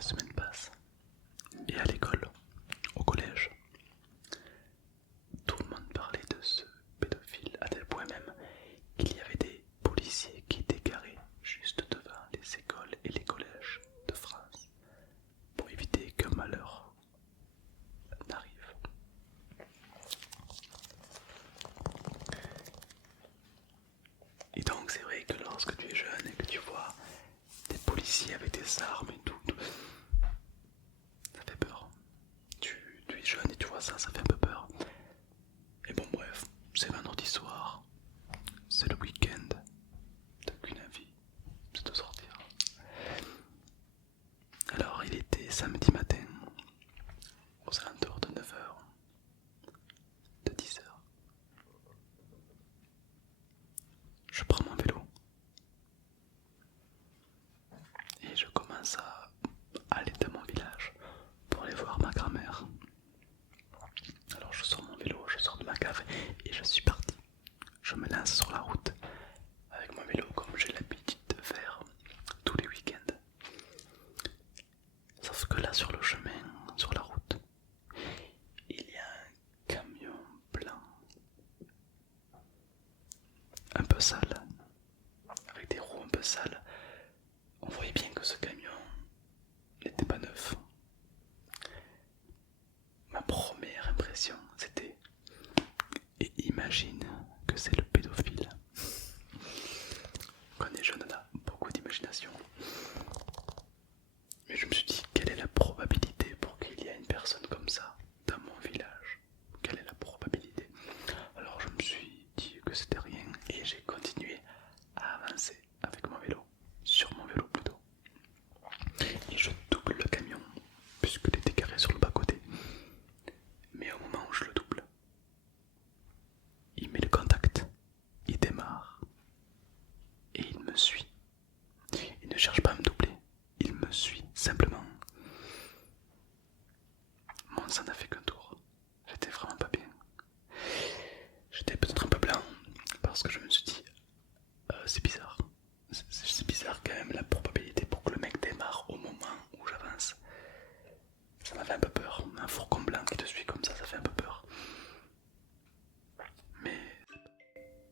la semaine passe. Et à l'école, au collège, tout le monde parlait de ce pédophile, à tel point même qu'il y avait des policiers qui étaient garés juste devant les écoles et les collèges de France pour éviter qu'un malheur n'arrive. Et donc c'est vrai que lorsque tu es jeune et que tu vois des policiers avec des armes et tout, ça fait peur. Tu es jeune et tu vois ça, ça fait un peu peur. Et bon bref, c'est vendredi soir, c'est le week-end, t'as qu'une envie, c'est de sortir. Alors il était samedi matin, aux alentours de 9h, de 10h. Je prends mon vélo et je commence à aller dans mon village pour aller voir ma grand-mère. Alors je sors mon vélo, je sors de ma cave et je suis parti. Je me lance sur la route avec mon vélo comme j'ai l'habitude de faire tous les week-ends. Sauf que là sur le chemin, sur la route, il y a un camion blanc, un peu sale, avec des roues un peu sales. On voyait bien que ce camion n'était pas neuf. Ma première impression c'était, et imagine que c'est le pédophile. Quand on est jeune on a beaucoup d'imagination. Mais je me suis dit, quelle est la probabilité pour qu'il y ait une personne comme ça dans mon village? Quelle est la probabilité? Alors je me suis dit que c'était rien et j'ai continué à avancer avec mon vélo, sur mon vélo plutôt. Et je double le camion, puisqu'il était garé sur le bas-côté. Mais au moment où je le double, il met le contact, il démarre et il me suit. Il ne cherche pas à me doubler, il me suit simplement. Mon sang n'a fait qu'un tour, j'étais vraiment pas bien. J'étais peut-être un peu blanc parce que je me suis dit, c'est bizarre. C'est bizarre quand même la probabilité pour que le mec démarre au moment où j'avance. Ça m'a fait un peu peur, un fourgon blanc qui te suit comme ça fait un peu peur. Mais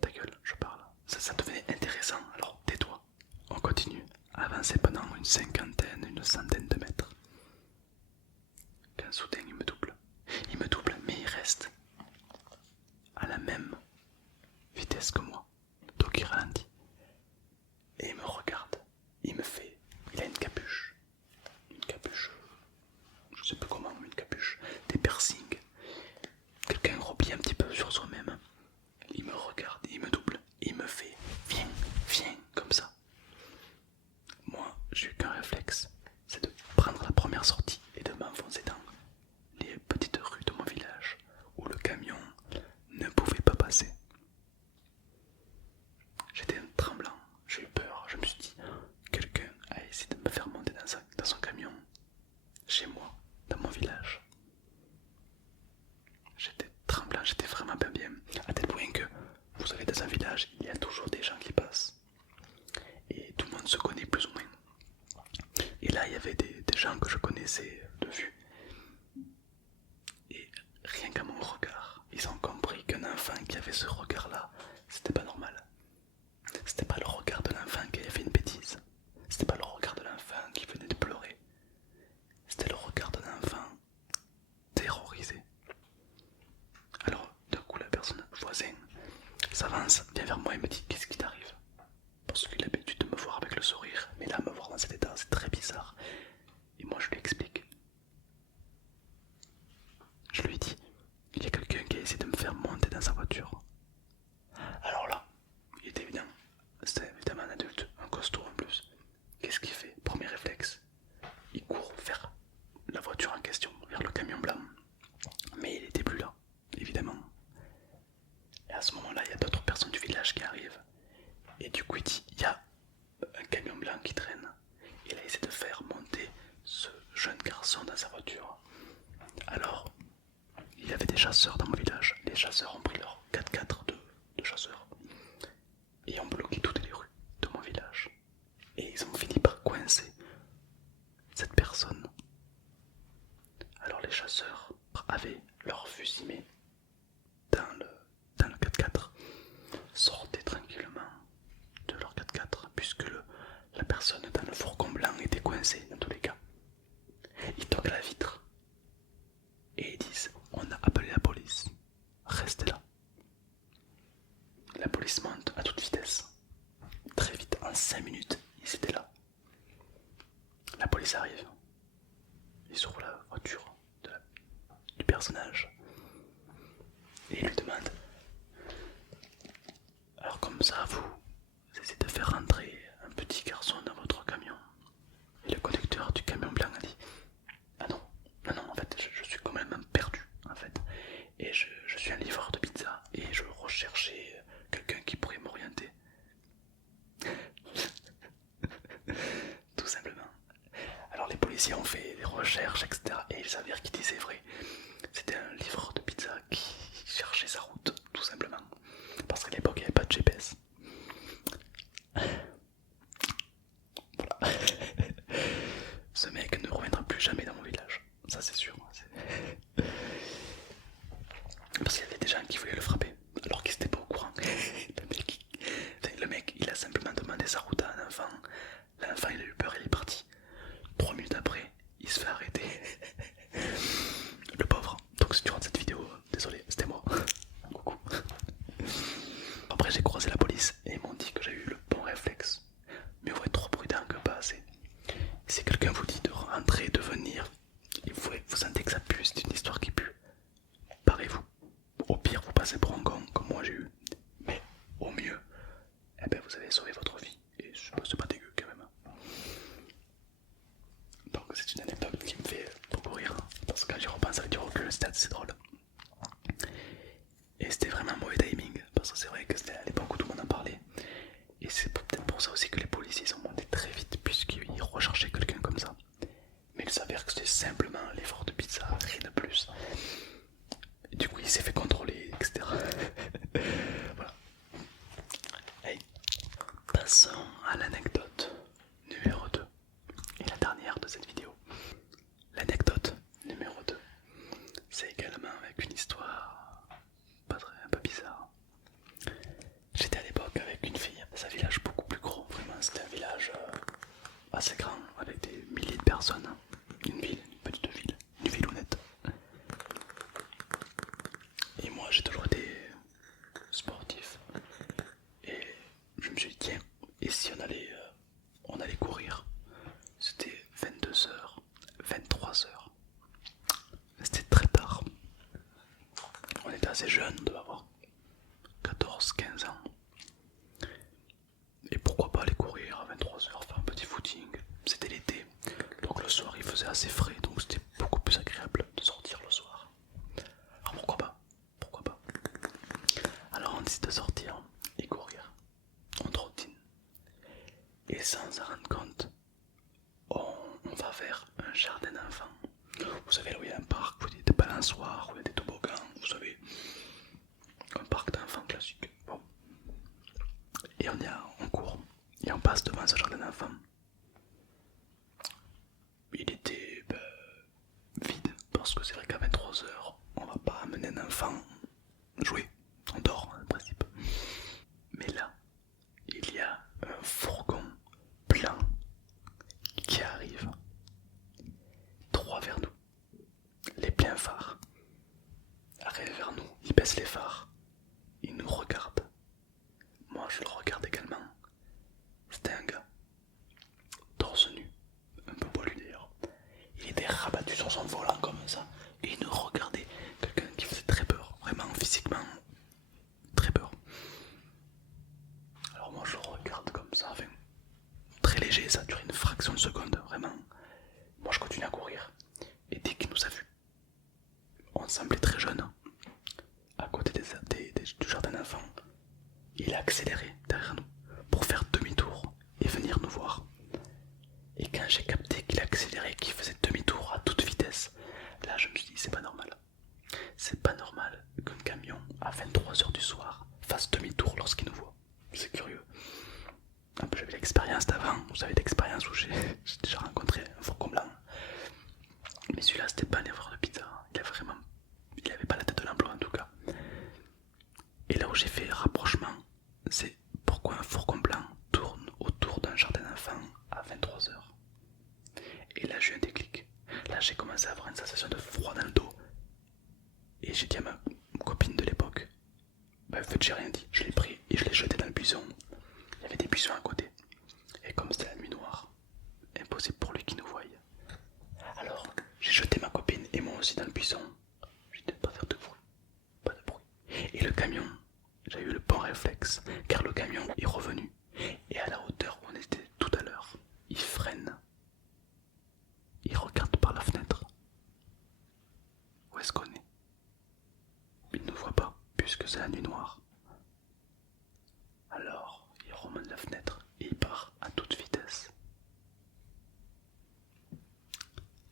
ta gueule, je parle. Ça devenait intéressant, alors tais-toi. On continue à avancer pendant une cinquantaine, une centaine de mètres. Quand soudain il me double. Il me double mais il reste à la même vitesse que moi. Donc il ralentit. Et il me regarde. Il a une capuche. Une capuche. Je sais plus comment, une capuche. Des piercings. Quelqu'un replie un petit peu sur soi-même. Il me regarde, il me double. Il me fait viens, viens, comme ça. Moi, j'ai eu qu'un réflexe. C'est de prendre la première sortie et de m'enfoncer dans les petites rues de mon village où le camion ne pouvait pas passer. J'étais tremblant, j'ai eu peur, je me suis dit, quelqu'un a essayé de me faire monter dans son camion, chez moi, dans mon village. J'étais tremblant, j'étais vraiment pas bien, à tel point que, vous savez, dans un village, il y a toujours des gens qui passent. Et tout le monde se connaît plus ou moins. Et là, il y avait des gens que je connaissais de vue. Et rien qu'à mon regard, ils ont compris qu'un enfant qui avait ce regard-là, c'était pas normal. C'était pas le regard de l'enfant qui avait fait une bêtise. C'était pas le regard de l'enfant qui venait de pleurer. C'était le regard d'un enfant terrorisé. Alors, d'un coup, la personne voisin s'avance, vient vers moi et me dit, qu'est-ce qui t'arrive? Parce qu'il a l'habitude de me voir avec le sourire, mais là, me voir dans cet état, c'est très bizarre. Et moi, je lui explique. Je lui dis, il y a quelqu'un qui a essayé de me faire monter dans sa voiture. Alors là, il était évident, c'était évidemment un adulte, un costaud en plus. Qu'est-ce qu'il fait? Premier réflexe, il court vers la voiture en question, vers le camion blanc. Mais il n'était plus là, évidemment. Et à ce moment-là, il y a d'autres personnes du village qui arrivent. Et du coup, il dit, il y a un camion blanc qui traîne. Il a essayé de faire monter ce jeune garçon dans sa voiture. Alors, il y avait des chasseurs dans mon village. Les chasseurs ont pris leur 4x4 de chasseurs et ont bloqué toutes les rues de mon village. Et ils ont fini par coincer cette personne personne. Alors les chasseurs avaient leur fusil dans le 4x4, sortaient tranquillement de leur 4x4 puisque la personne dans le fourgon blanc était coincée dans tous les cas. Ils toquent à la vitre et ils disent on a appelé la police, restez là. La police monte à toute vitesse. Très vite, en 5 minutes, ils étaient là. La police arrive. Ils ouvrent la voiture du personnage et ils lui demandent alors comme ça vous essayez de faire rentrer un petit garçon dans votre camion. Et le conducteur du camion blanc a dit ah non, en fait je suis quand même perdu en fait. Et je suis un livreur de pizza et je recherchais quelqu'un qui pourrait m'orienter. Tout simplement. Alors les policiers ont fait des recherches, etc. Et il s'avère qu'il disait vrai. C'était un livreur de pizza qui cherchait sa route, tout simplement. Parce qu'à l'époque il n'y avait pas de GPS. Voilà. Ce mec ne reviendra plus jamais dans mon village. Ça c'est sûr. Parce qu'il y avait des gens qui voulaient le frapper. Alors qu'il n'était pas au courant. Le mec il a simplement demandé sa route à un enfant. L'enfant il a eu peur, il est parti. 3 minutes après, il se fait arrêter. Le pauvre. Donc si tu regardes cette vidéo, désolé, c'était moi. Coucou. Après j'ai croisé la police et ils m'ont dit que j'ai eu le bon réflexe. Mais vous êtes trop prudent que pas assez. Si quelqu'un vous dit de rentrer, de venir, et vous sentez que ça pue, c'est une histoire qui pue, parez-vous. Au pire vous passez pour un con comme moi j'ai eu. Mais au mieux, eh ben, vous avez sauvé votre vie. Et c'est pas dégueu quand même. Donc c'est une anecdote qui me fait beaucoup rire. Parce que quand j'y repense avec du recul, c'était assez drôle. Et c'était vraiment un mauvais timing. Parce que c'est vrai que c'était à l'époque où tout le monde en parlait. Et c'est peut-être pour ça aussi que les policiers sont montés très vite. Puisqu'ils recherchaient quelqu'un comme ça. Mais il s'avère que c'était simplement un livreur de pizza, rien de plus. Et du coup il s'est fait contrôler, etc. Voilà. Hey. Passons à l'anecdote numéro 2 et la dernière de cette vidéo. L'anecdote numéro 2, c'est également avec une histoire un peu bizarre. J'étais à l'époque avec une fille dans un village beaucoup plus gros, vraiment c'était un village assez grand avec des milliers de personnes. Une petite ville, une ville honnête. Et moi j'ai toujours été sportif. Et je me suis dit tiens, et si on allait courir. C'était 22h, 23h. C'était très tard. On était assez jeunes, on devait avoir 14-15 ans. Et pourquoi pas aller courir à 23h, faire un petit footing. C'était l'été, donc le soir il faisait assez frais, donc c'était beaucoup plus agréable de sortir le soir. Alors pourquoi pas? Alors on décide de sortir et courir. On trottine. Et sans s'en rendre compte, on va vers un jardin d'enfants. Vous savez là où il y a un parc, où il y a des balançoires, où il y a des toboggans, vous savez, un parc d'enfants classique. Bon. Et on court, et on passe devant ce jardin d'enfants. Il était vide, parce que c'est vrai qu'à 23h, on va pas amener un enfant jouer, on dort en principe. Mais là, il y a un fourgon blanc qui arrive droit vers nous, les pleins phares. Arrive vers nous, il baisse les phares, il nous regarde. Moi je le regarde également. C'était un gars, torse nu, un peu poilu d'ailleurs. Il était rabattu sur son volant comme ça, et il nous regardait. Quelqu'un qui faisait très peur, vraiment physiquement très peur. Alors moi je le regarde comme ça, enfin, très léger, ça a duré une fraction de seconde, vraiment. Moi je continue à courir, et dès qu'il nous a vus, on semblait très jeune, à côté du jardin d'enfants, il a accéléré derrière nous pour faire demi-tour et venir nous voir. Et quand j'ai capté qu'il accélérait, qu'il faisait demi-tour à toute vitesse, là je me suis dit c'est pas normal. C'est pas normal qu'un camion à 23h du soir fasse demi-tour lorsqu'il nous voit. C'est curieux. Un peu j'avais l'expérience d'avant, vous savez l'expérience où j'ai déjà rencontré un fourgon blanc. là j'ai commencé à avoir une sensation de froid dans le dos. Et j'ai dit à ma copine de l'époque, bah en fait j'ai rien dit, je l'ai pris et je l'ai jeté dans le buisson. Il y avait des buissons à côté. Et comme c'était la nuit noire, impossible pour lui qu'il nous voie. Alors j'ai jeté ma copine et moi aussi dans le buisson. J'ai dit de pas faire de bruit, pas de bruit. Et le camion, j'ai eu le bon réflexe, car le camion est revenu. Et à la hauteur où on était tout à l'heure, il freine. Il regarde par la fenêtre. Où est-ce qu'on est? Il ne nous voit pas, puisque c'est la nuit noire. Alors, il remonte la fenêtre et il part à toute vitesse.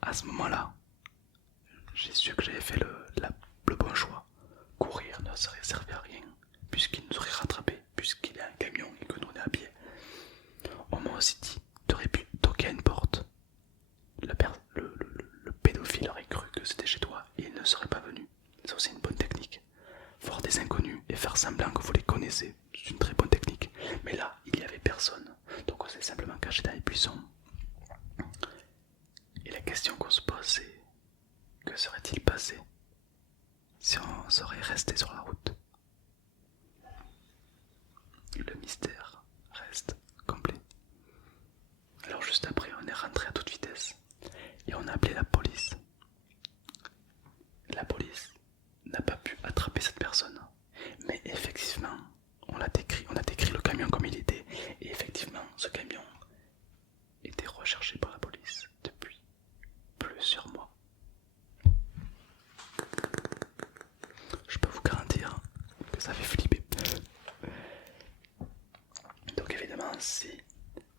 À ce moment-là, j'ai su que j'avais fait le bon choix. Courir ne serait servi à rien, puisqu'il nous aurait rattrapés, puisqu'il y a un camion et que nous on est à pied. On m'a aussi dit, tu aurais pu toquer à une porte. Le pédophile aurait cru que c'était chez toi et il ne serait pas venu. C'est aussi une bonne technique. Voir des inconnus et faire semblant que vous les connaissez, c'est une très bonne technique. Mais là, il n'y avait personne, donc on s'est simplement caché dans les buissons. Et la question qu'on se pose, c'est que serait-il passé si on serait resté sur la route? Le mystère reste complet. Alors juste après, on est rentré à toute vitesse et on a appelé la police. La police n'a pas pu attraper cette personne, mais effectivement, on a décrit le camion comme il était, et effectivement, ce camion était recherché par la police depuis plusieurs mois. Je peux vous garantir que ça fait flipper. Donc évidemment, si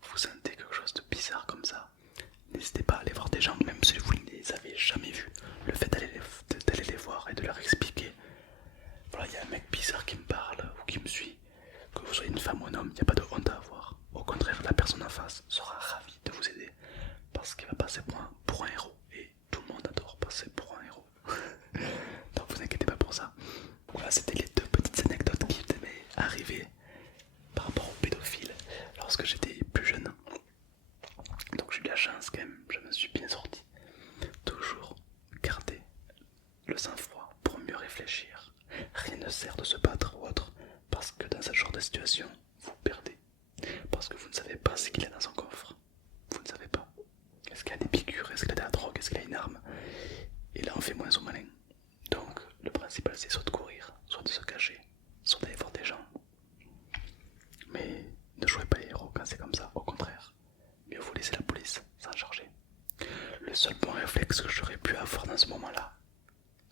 vous sentez quelque chose de bizarre comme ça, n'hésitez pas à aller voir des gens, même si vous ne les avez jamais vus. Le fait d'aller les voir et de leur expliquer, voilà, il y a un mec bizarre qui me parle ou qui me suit, que vous soyez une femme ou un homme, il n'y a pas de honte à avoir. Au contraire, la personne en face sera ravie de vous aider parce qu'il va passer pour un héros, et tout le monde adore passer pour un héros. Donc vous inquiétez pas pour ça. Voilà, c'était les deux petites anecdotes qui m'étaient arrivées par rapport aux pédophiles lorsque j'étais plus jeune. Donc j'ai eu la chance quand même, je me suis bien sorti. Toujours garder le sang-froid pour mieux réfléchir. Rien ne sert de se battre ou autre, parce que dans ce genre de situation, vous perdez. Parce que vous ne savez pas ce qu'il y a dans son coffre. Vous ne savez pas. Est-ce qu'il y a des piqûres? Est-ce qu'il y a de la drogue? Est-ce qu'il y a une arme? Et là on fait moins au malin. Donc le principal c'est soit de courir, soit de se cacher, soit d'aller voir des gens. Mais ne jouez pas les héros quand c'est comme ça, au contraire. Mieux vous laisser la police s'en charger. Le seul bon réflexe que j'aurais pu avoir dans ce moment-là,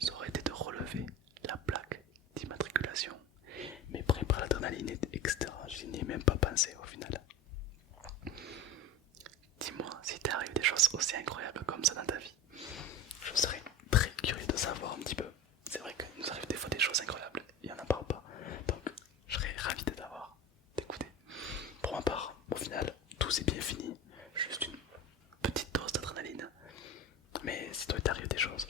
ça aurait été de relever la plaque d'immatriculation. Mais pris par l'adrénaline, etc., je n'y ai même pas pensé au final. Dis-moi si t'es arrivé des choses aussi incroyables comme ça dans ta vie. Je serais très curieux de savoir un petit peu. C'est vrai qu'il nous arrive des fois des choses incroyables et on n'en parle pas. Donc je serais ravi de t'avoir, d'écouter. Pour ma part, au final, tout s'est bien fini. Juste une petite dose d'adrénaline. Mais si toi t'arrive des choses,